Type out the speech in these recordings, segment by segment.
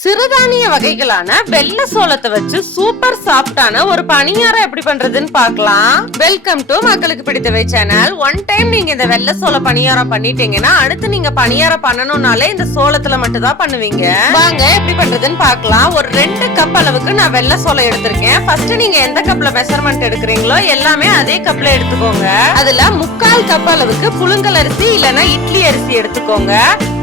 சிறுதானிய வகைகளான வெள்ளை சோளத்தை வச்சு சூப்பர் சாஃப்டான ஒரு பணியாரம் எப்படி பண்றதுன்னு பார்க்கலாம். வெல்கம் டு மக்களுக்கு பிடித்தவை சேனல். ஒன் டைம் நீங்க இந்த வெள்ளை சோள பணியாரம் பண்ணிட்டீங்கன்னா அடுத்து நீங்க பணியாரம் பண்ணணும்னாலே இந்த சோளத்துல மட்டும் தான் பண்ணுவீங்க. வாங்க எப்படி பண்றதுன்னு பார்க்கலாம். ஒரு 2 கப் அளவுக்கு நான் வெள்ளை சோளம் எடுத்திருக்கேன். ஃபர்ஸ்ட் நீங்க எந்த கப்ல மெஷர்மெண்ட் எடுக்கிறீங்களோ எல்லாமே அதே கப்ல எடுத்துக்கோங்க. அதுல 3/4 கப் அளவுக்கு புழுங்கல் அரிசி இல்லைன்னா இட்லி அரிசி எடுத்துக்கோங்க.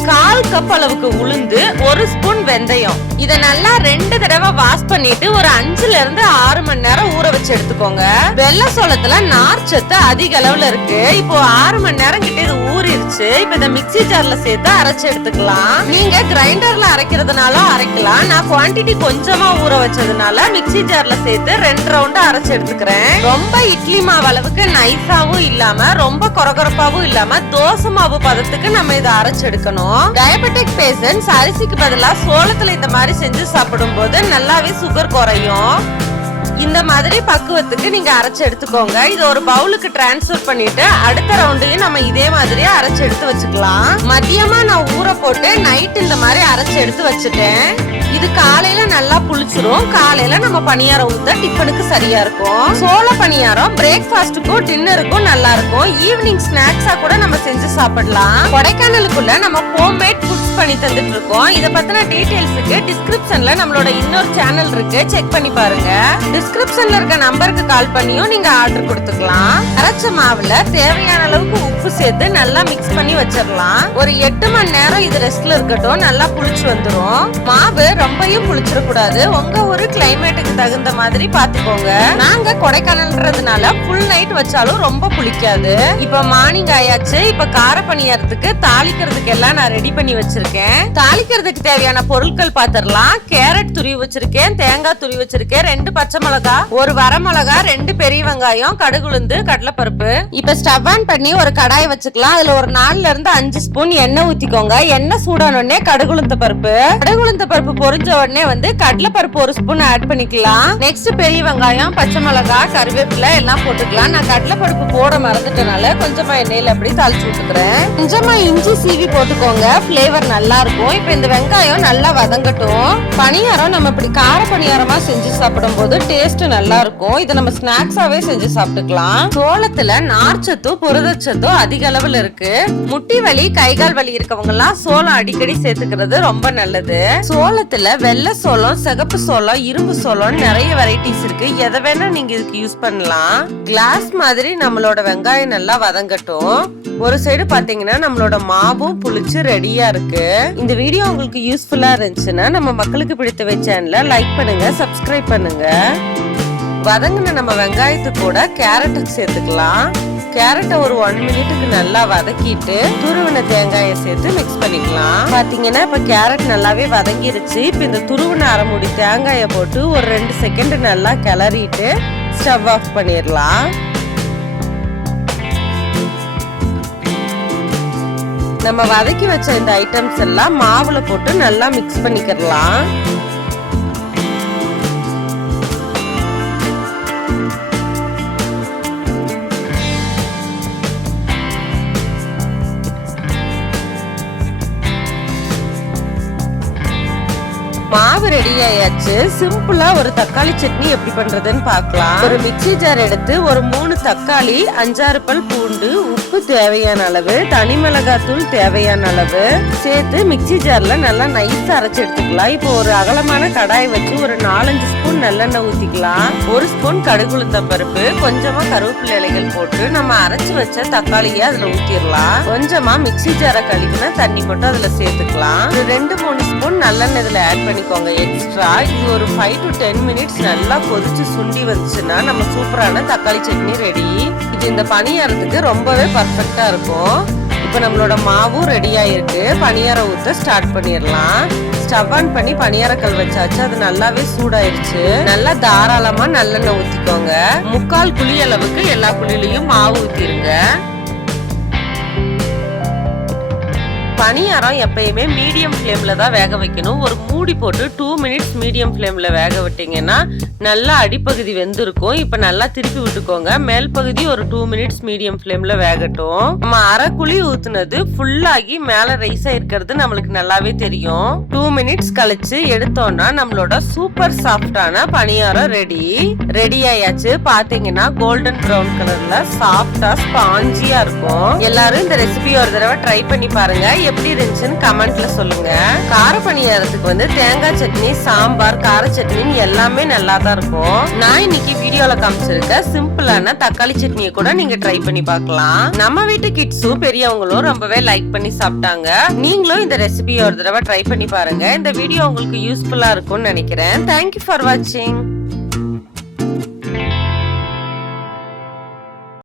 1/4 கப் அளவுக்கு உளுந்து, 1 ஸ்பூன் வெந்தயம். இத நல்லா 2 தடவை வாஷ் பண்ணிட்டு ஒரு 5 ல இருந்து 6 மணி நேரம் ஊற வச்சு எடுத்துக்கோங்க. வெள்ளை சோளத்துல நார் சத்து அதிக அளவுல இருக்கு. இப்போ 6 மணி நேரம் கிட்ட இது ஊறிடுச்சு. இப்ப இந்த மிக்ஸி ஜார்ல சேர்த்து அரைச்சு எடுத்துக்கலாம். நீங்க கிரைண்டர்ல அரைக்கிறதுனால அரைக்கலாம். நான் குவான்டிட்டி கொஞ்சமா ஊற வச்சதுனால மிக்ஸி ஜார்ல சேர்த்து 2 ரவுண்ட் அரைச்சு எடுத்துக்கிறேன். ரொம்ப இட்லி மாவு அளவுக்கு நைஸாவும் இல்லாம ரொம்ப கொரகொரப்பாவும் இல்லாம தோசை மாவு பதத்துக்கு நம்ம இதை அரைச்சு எடுக்கணும். டயபெட்டிக் பேஷண்ட்ஸ் அரிசிக்கு பதிலா சோளத்துல இந்த மாதிரி செஞ்சு சாப்பிடும் போது நல்லாவே சுகர் குறையும். இந்த மாதிரி பக்குவத்துக்கு நீங்க அரைச்சு எடுத்துக்கோங்க. இது ஒரு பவுலுக்கு டிரான்ஸ்ஃபர் பண்ணிட்டு அடுத்த ரவுண்டையும் நம்ம இதே மாதிரியே அரைச்சு எடுத்து வச்சுக்கலாம். மதியமா நான் ஊற போட்டு நைட் இந்த மாதிரி அரைச்சு எடுத்து வச்சுட்டேன். இது காலையில நல்லா புளிச்சிரும். காலையில நம்ம பணியாரம் ஊத்த டிஃபனுக்கு சரியா இருக்கும். சோள பணியாரம் பிரேக்ஃபாஸ்டுக்கும் டின்னருக்கும் நல்லா இருக்கும். ஈவினிங் ஸ்நாக்ஸா கூட நம்ம செஞ்சு சாப்பிடலாம். கொடைக்கானலுக்குள்ள நம்ம ஹோம்மேட் ஃபுட்ஸ் பண்ணி தந்துட்டு இருக்கோம். இத பத்தின டீடைல்ஸ்க்கு டிஸ்கிரிப்ஷன்ல நம்மளோட இன்னொரு சேனல் இருக்கு, செக் பண்ணி பாருங்க. டிஸ்கிரிப்ஷன்ல இருக்க நம்பருக்கு கால் பண்ணியும் நீங்க ஆர்டர் கொடுத்துக்கலாம். அரைச்ச மாவுல தேவையான அளவுக்கு உப்பு சேர்த்து நல்லா மிக்ஸ் பண்ணி வச்சிடலாம். ஒரு 8 மணி நேரம் இது ரெஸ்ட்ல இருக்கட்டும். நல்லா புளிச்சு வந்துரும். மாவு ரொம்பவும் புளிச்சிடக்கூடாது. உங்க ஒரு கிளைமேட்டுக்கு தகுந்த மாதிரி பாத்துக்கோங்க. நாங்க கொடைக்கானல்ன்றதுனால ஃபுல் நைட் வச்சாலும் ரொம்ப புளிக்காது. இப்ப மார்னிங் ஆயாச்சு. இப்ப கார பணியாரத்துக்கு தாளிக்கிறதுக்கு எல்லாம் நான் ரெடி பண்ணி வச்சிருக்கேன். தாளிக்கிறதுக்கு தேவையான பொருட்கள் பாத்திரலாம். கேரட் துருவி வச்சிருக்கேன், தேங்காய் துருவி வச்சிருக்கேன், 2 பச்சை மிளகா, 1 வரமிளகா, 2 பெரிய வெங்காயம், கடுகுளுந்து, கடலைப்பருப்பு. இப்ப ஸ்டவ் ஆன் பண்ணி ஒரு கடாயை வச்சுக்கலாம். அதுல ஒரு 4 ல இருந்து 5 ஸ்பூன் எண்ணெய் ஊத்திக்கோங்க. எண்ணெய் சூடான உடனே கடுகுளுந்த பருப்பு பொரிஞ்ச உடனே கடலை பருப்பு 1 ஸ்பூன் ஆட் பண்ணிக்கலாம். நெக்ஸ்ட் பெரிய வெங்காயம், பச்சை மிளகா, கருவேப்பிலை எல்லாம் போட்டுக்கலாம். நான் கடலை பருப்பு போட மறந்துட்டனால கொஞ்சமா எண்ணெயில அப்படி தாளிச்சு விட்டுக்கிறேன். கொஞ்சமா இஞ்சி சீவி போட்டுக்கோங்க, பிளேவர் நல்லா இருக்கும். இப்ப இந்த வெங்காயம் நல்லா வதங்கட்டும். பணியாரம் நம்ம இப்படி கார பணியாரமா செஞ்சு சாப்பிடும் போது டேஸ்ட் நல்லா இருக்கும். இதை நம்ம ஸ்நாக்ஸாவே செஞ்சு சாப்பிட்டுக்கலாம். சோளத்துல நார்ச்சத்தும் புரதச்சத்தும் அதிக அளவுல இருக்கு. முட்டி வலி, கைகால் வலி இருக்கவங்க எல்லாம் சோளம் அடிக்கடி சேர்த்துக்கிறது ரொம்ப நல்லது. சோளத்துல வெள்ளை சோளம், சிகப்பு சோளம், இரும்பு சோளம் நிறைய வெரைட்டிஸ் இருக்கு. எதை வேணா நீங்க இதுக்கு யூஸ் பண்ணலாம். கிளாஸ் மாதிரி நம்மளோட வெங்காயம் நல்லா வதங்கட்டும். ஒரு சைடு பாத்தீங்கன்னா நம்மளோட மாவும் புளிச்சு ரெடியா இருக்கு. இந்த வீடியோ உங்களுக்கு யூஸ்ஃபுல்லா இருந்துச்சுன்னா நம்ம மக்களுக்கு பிடித்தவை சேனலை லைக் பண்ணுங்க, சப்ஸ்கிரைப் பண்ணுங்க. வதங்கின நம்ம வெங்காயத்துக்கு கூட கேரட் சேர்த்துக்கலாம். கேரட்டை ஒரு 1 மினிட்டுக்கு நல்லா வதக்கிட்டு துருவின தேங்காயை சேர்த்து மிக்ஸ் பண்ணிக்கலாம். பாத்தீங்கன்னா இப்ப கேரட் நல்லாவே வதங்கிருச்சு. இப்ப இந்த துருவின அரை மூடி தேங்காயை போட்டு ஒரு 2 செகண்ட் நல்லா கிளறிட்டு ஸ்டவ் ஆஃப் பண்ணிடலாம். நம்ம வதக்கி வச்ச இந்த ஐட்டம்ஸ் எல்லாம் மாவுல போட்டு நல்லா மிக்ஸ் பண்ணிக்கலாம். மாவு ரெடி ஆயாச்சு. சிம்பிளா ஒரு தக்காளி சட்னி எப்படி பண்றதுன்னு பார்க்கலாம். ஒரு மிக்ஸி ஜார் எடுத்து ஒரு 3 தக்காளி, 5-6 பல் பூண்டு, உப்பு தேவையான அளவு, தனி மிளகாய் தூள் தேவையான அளவு சேர்த்து மிக்ஸி ஜார்ல நல்லா நைஸா அரைச்சு எடுத்துக்கலாம். இப்போ ஒரு அகலமான கடாய் வச்சு ஒரு 4-5 ஸ்பூன் நல்லெண்ணெய் ஊத்திக்கலாம். 1 ஸ்பூன் கடுகுளுத்தம் பருப்பு, கொஞ்சமா கருவேப்பிலை இலைகள் போட்டு நம்ம அரைச்சு வச்ச தக்காளியை அதுல ஊத்திடலாம். கொஞ்சமா மிக்ஸி ஜாரை கழுவின தண்ணி மட்டும் அதுல சேர்த்துக்கலாம். 2-3 ஸ்பூன் நல்லெண்ணெய் இதுல ஆட் பண்ணி எக்ஸ்ட்ரா. இது ஒரு 5 to 10 மினிட்ஸ் நல்லா கொதிச்சு சுண்டி வந்துச்சுன்னா நம்ம சூப்பரான தக்காளி சட்னி ரெடி. இது இந்த பணியாரத்துக்கு ரொம்பவே பர்ஃபெக்டா இருக்கும். இப்ப நம்மளோட மாவும் ரெடியா இருக்கு. பணியாரம் ஊத்த ஸ்டார்ட் பண்ணிடலாம். ஸ்டவ் ஆன் பண்ணி பணியாரக்கல் வச்சாச்சு. அது நல்லாவே சூடாயிருச்சு. நல்லா தாராளமா நல்லெண்ணெய் ஊத்திக்கோங்க. 3/4 குழி அளவுக்கு எல்லா குழிலையும் மாவு ஊத்திருங்க. பணியாரம் எப்பயுமே மீடியம் ஃப்ளேம்ல தான் வேக வைக்கணும். ஒரு மூடி போட்டு 2 மினிட்ஸ் மீடியம் ஃப்ளேம்ல வேக விட்டீங்கன்னா நல்லா அடிப்பகுதி வெந்திருக்கும். இப்ப நல்லா திருப்பி விட்டுக்கோங்க. மேல் பகுதி ஒரு 2 மினிட்ஸ் மீடியம் ஃப்ளேம்ல வேகட்டும். நம்ம அரை குழி ஊத்துனது ஃபுல்லாகி மேல ரைஸா இருக்கிறது நம்மளுக்கு நல்லாவே தெரியும். 2 மினிட்ஸ் கழிச்சு எடுத்தோம்னா நம்மளோட சூப்பர் சாஃப்டான பணியாரம் ரெடி ஆயாச்சு. பாத்தீங்கன்னா கோல்டன் பிரவுன் கலர்ல சாஃப்டா ஸ்பாஞ்சியா இருக்கும். எல்லாரும் இந்த ரெசிபி ஒரு தடவை ட்ரை பண்ணி பாருங்க. எப்படி இருந்துச்சுன்னு கமெண்ட்ல சொல்லுங்க. கார பணியாரத்துக்கு வந்து தேங்காய் சட்னி, சாம்பார், கார சட்னி எல்லாமே நல்லா தான் இருக்கும். நான் இன்னைக்கு வீடியோல காமிச்சிருக்க சிம்பிளான தக்காளி சட்னியை கூட நீங்க ட்ரை பண்ணி பார்க்கலாம். நம்ம வீட்டு கிட்ஸும் பெரியவங்களும் ரொம்பவே லைக் பண்ணி சாப்பிட்டாங்க. நீங்களும் இந்த ரெசிபி ஒரு தடவை ட்ரை பண்ணி பாருங்க. இந்த வீடியோ உங்களுக்கு யூஸ்ஃபுல்லா இருக்கும்னு நினைக்கிறேன். தேங்க்யூ ஃபார் வாட்சிங்.